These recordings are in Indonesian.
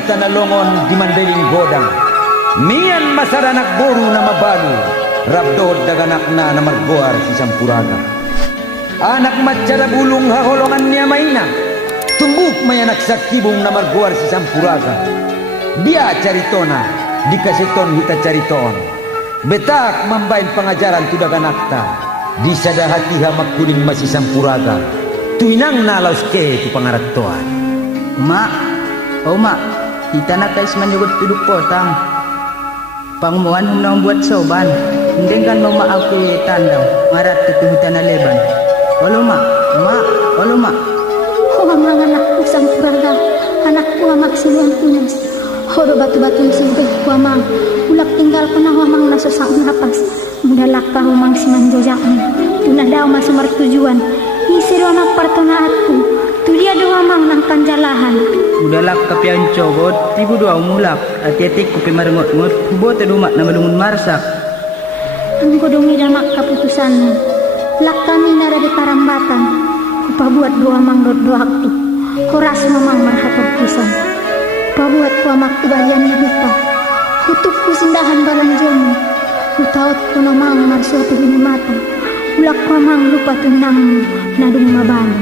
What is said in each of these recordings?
kita nalongon di Mandeling Godang. Mian masaranak boru nama balu, rabdod daganak na namargoar si Sampuraga. Anak macara bulung haholongan niya maina, tumbuk mayanak sakibung namargoar si Sampuraga. Dia caritona, dikasiton hita cariton. Betak mambain pengajaran tu daganakta, di sada hati hamakudin masih Sampuraga. Tuinang nalaus ke tu pangaratoan. Mak, oh mak, kita nak kais menyebut duduk potang. Pangmuan hunang buat soban, dengan mau mak aku tandang, marat ke hutan leban. Olo mak, olo mak. Oh mamang anakku Sampuraga, anakku amak siluan punyas. Hodo batu-batu singkeh ku amang, ulak tinggal pernah amang nasosang napas. Mudalak kah amang simanjojang, tunadaw masumar tujuan. Isiru amak partonaatku, tu dia doa mang nang panjalahan. Udahlah kapian cogot, tibu doa mulak, ati-ati kupi marengot-ngot, kubo tedumak na malungun marsak. Angko dongi damak keputusanmu, lak kami nara di karambatan, kupabuat doa mang doaktu, koras mamang marhator pisan. Kupabuat ku amak ibalian lupa, kutukku sindahan balang jomu, kutaot ku namang marsuatu bini mata. Ulak ko mang lupa tenang nadung mabani.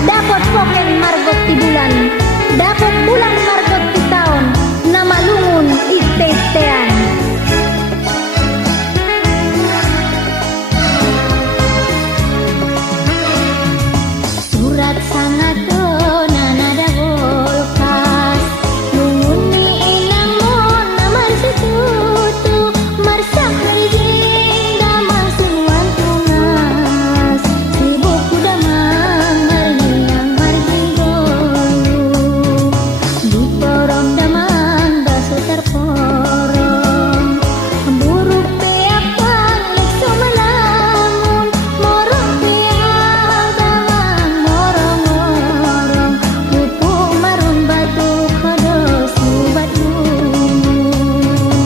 Dapat poken margot ti bulan, dapat bulan margot ti taon, na malungun ite-itean. Surat sangat na nada golkas, lungun ni inamon naman setutu, marsak merijing damang senuan tunas, sibuk kudamang marniang marjigolu, di porong damang baso terporong, buruk peapang lekso malamun, morong piang damang morong-morong, pupu marun batu kodos nubat lumun,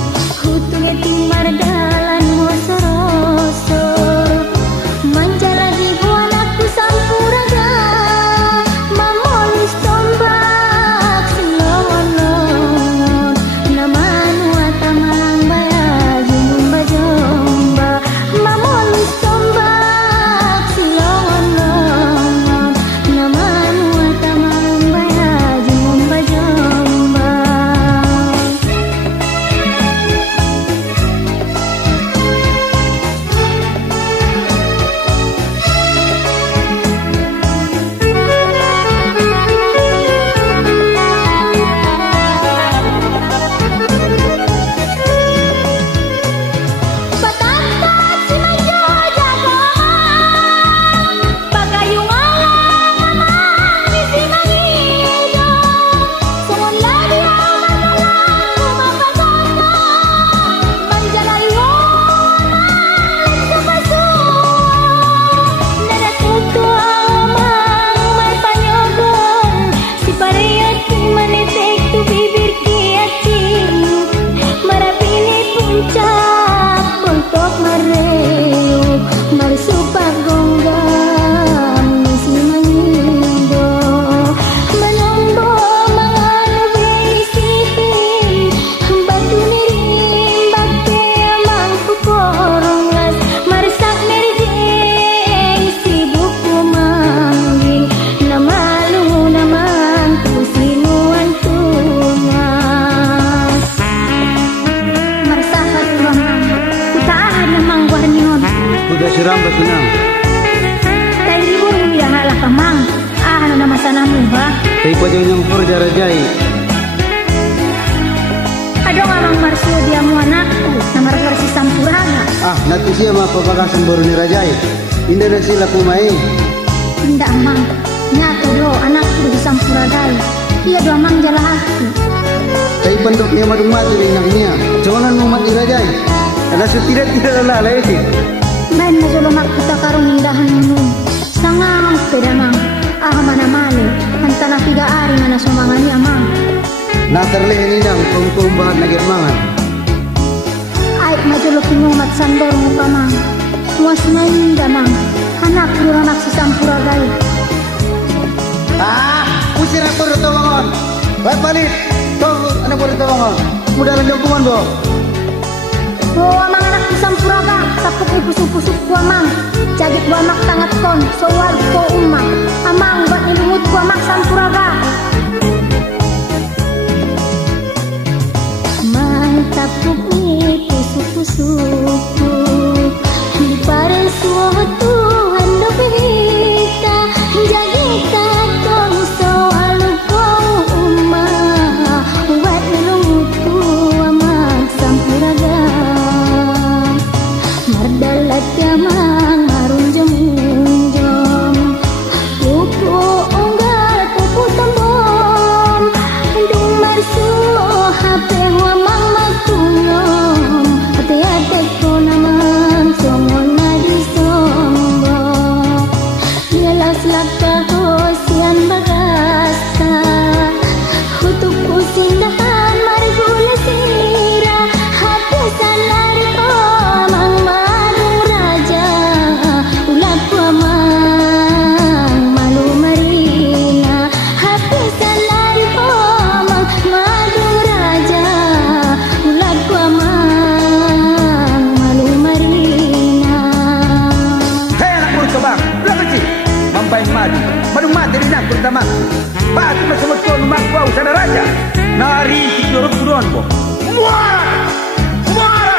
hutung eting mardalan mosorosor, manjalagi anakku Sampuraga, mamolis tombak silongon, namanu atamang bayaji numba jomba, mamolis tombak silongon, namanu atamang bayaji numba jomba. Patampat si Manjo jagoan, pagayong alang amang ni si Mangido, sungon lagi ang manalang lumapagana, manjalayon alit sa pasuan, nadatuto amang may panyogon, si pariyat manitik tu bibir kiating, marapini puncak untuk mareo, marsupag gonggam ni si Mangido, manombo mga nubisipin, batu nirimbag amang puporonglas, marsak merijeng sibuk kumangging, namalu naman tusinuan tunas. Marsahat mamang, kutaahan namang warnion, Udah siram batunang, tay libur bilang halak kamang, ano na masanamu ba? tapi pada yang forja rajai, Adong amang marsuo dia mo anakku, namargar si Sampuraga. nanti siya mapapagasan baru ni rajai, hindi na sila kumain. Tidak amang, nyato do anakku di Sampuraga. Iya do amang jala aku. Tapi pendoknya madung mati benangnya. Jangan mau mati rajai. Karena setidak-tidak lalai sih. Bain na jolomak kita karong indahan nun. Sangang pedamang. Mana male. Antana 3 hari mana sumangan mang. Nakarlehen inang kung bahat na germangan. Ay majolok ngumat sandor mo pa mang. Muas main damang. Anak duranak si Sampuraga. Usir aku udah tolongan. Baik balik. Kau anak boleh tolongan. Mudah lang jompungan bo. Oh, amang anak di Sampuraga. Takut ipusuk-pusuk ku amang. Jadi ku amak tangat kon. Sowar ko umak. Amang buat nilumut ku amak Sampuraga. Mantap ni pusuk-pusukku. Di paris suatu hando pita. Jadi katong soalu ko umak. Buat nilumut ku amak Sampuraga. Mardalat yamang marun jom-jom. Pupu unggal pupu tembom. Dung marsu hape wamang makunom. Hati-hati ko namang songon na di sombo. Nielas laka hosian bagasta. Hutuk kusindahan marigula sira. Hati salar ko amang marung raja. Ulat ko amang malu marina. Hati salar ko amang marung raja. Ulat ko amang malu marina. Hei anak murid kebang, ulah kecil. Mampai madu, madu mati di nak pertama. Pati masuk tuan rumah kau sana raja. Nari tidur turun bo. Muara, muara.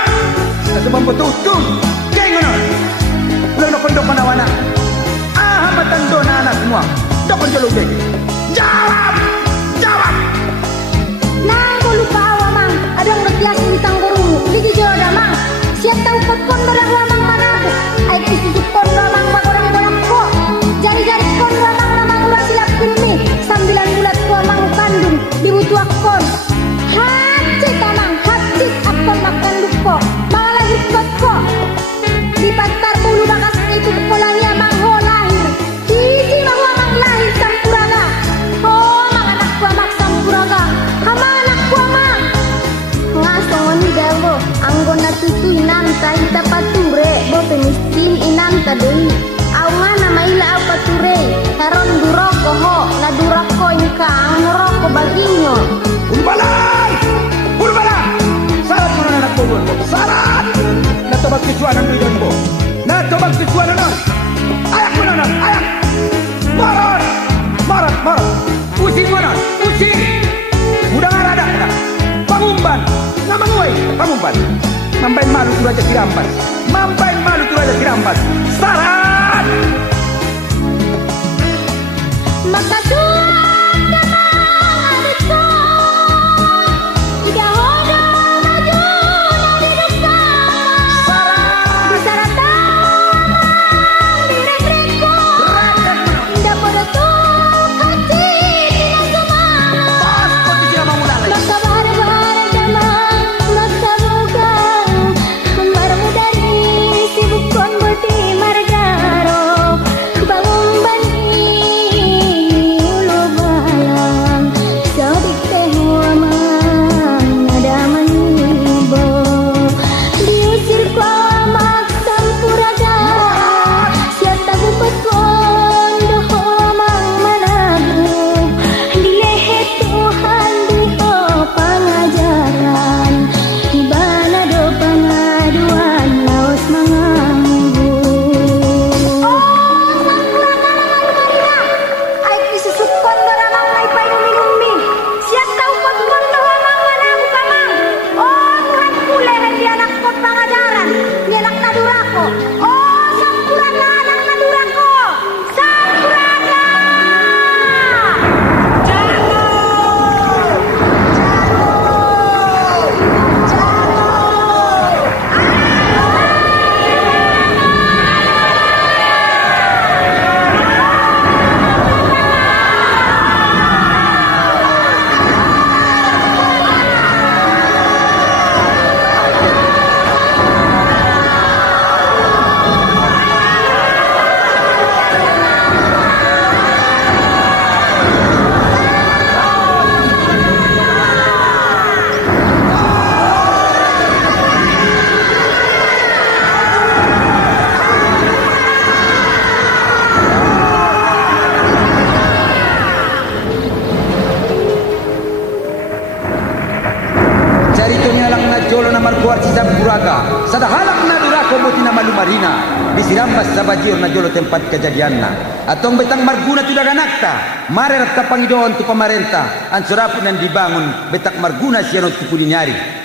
Nasa membetul-betul. Kengono. Ulang nak pendok mana-mana. Matan dona anak semua. Dokon jolok dek. Jawab, jawab. Nang ko lupa awamang. Adang nagtias ni tanggurungu. Ligi joda mang. Siap tahu pekon barang lamang manaku. Ay kisisipon ramang magorang-gorang ko. Jari-jari kon ramang namang ulah silap kini. 9 bulat ko amang kandung. Dibutuh akon. Hacit amang. Hacit akon makandung ko. Mga lahir kot ko. Di pantar bulu bakas itu ko lang yamang ho lahir. Hiji mahu amang lahir Sampuraga. Oh amang anak ko amak Sampuraga. Amang anak ko amang. Ngasongon dawo. Anggon na tutu inanta ita pature. Bo pemiskin inanta dei. Aw nga na maila aw pature. Karon duroko ho. Na durako inka ang roko baginyo. Urbalan! Urbalan! Sarat mo na anak ko. Sarat! Natobag kecuanan mo mo. Natobag kecuanan nun. Ayak mo na nun. Ayak! Marat! Marat! Marat! Using mo nun. Using! Udah ngaradak na. Pangumban! Namanguay! Pangumban! Mambain malu tu raja dirampas. Mambain malu tu raja dirampas. Sarat! Makasuan damang adikko. Ida hodo maju na didukka. Disaratamang direk-rekko. Indah podo tu kacit pinasumang. Makabar-bar damang makabugang. Marmu dari sibukon bodi margaro. Bangun bani markuar si Sampuraga sadahalak na durako mo tinamalumarina bisirambas sa bajir na jolo tempat kejadianna atong betang marguna tudaganakta marerat ka Pangidoon tu pamarenta ang surapon ng dibangon betak marguna siya no tu pulinyari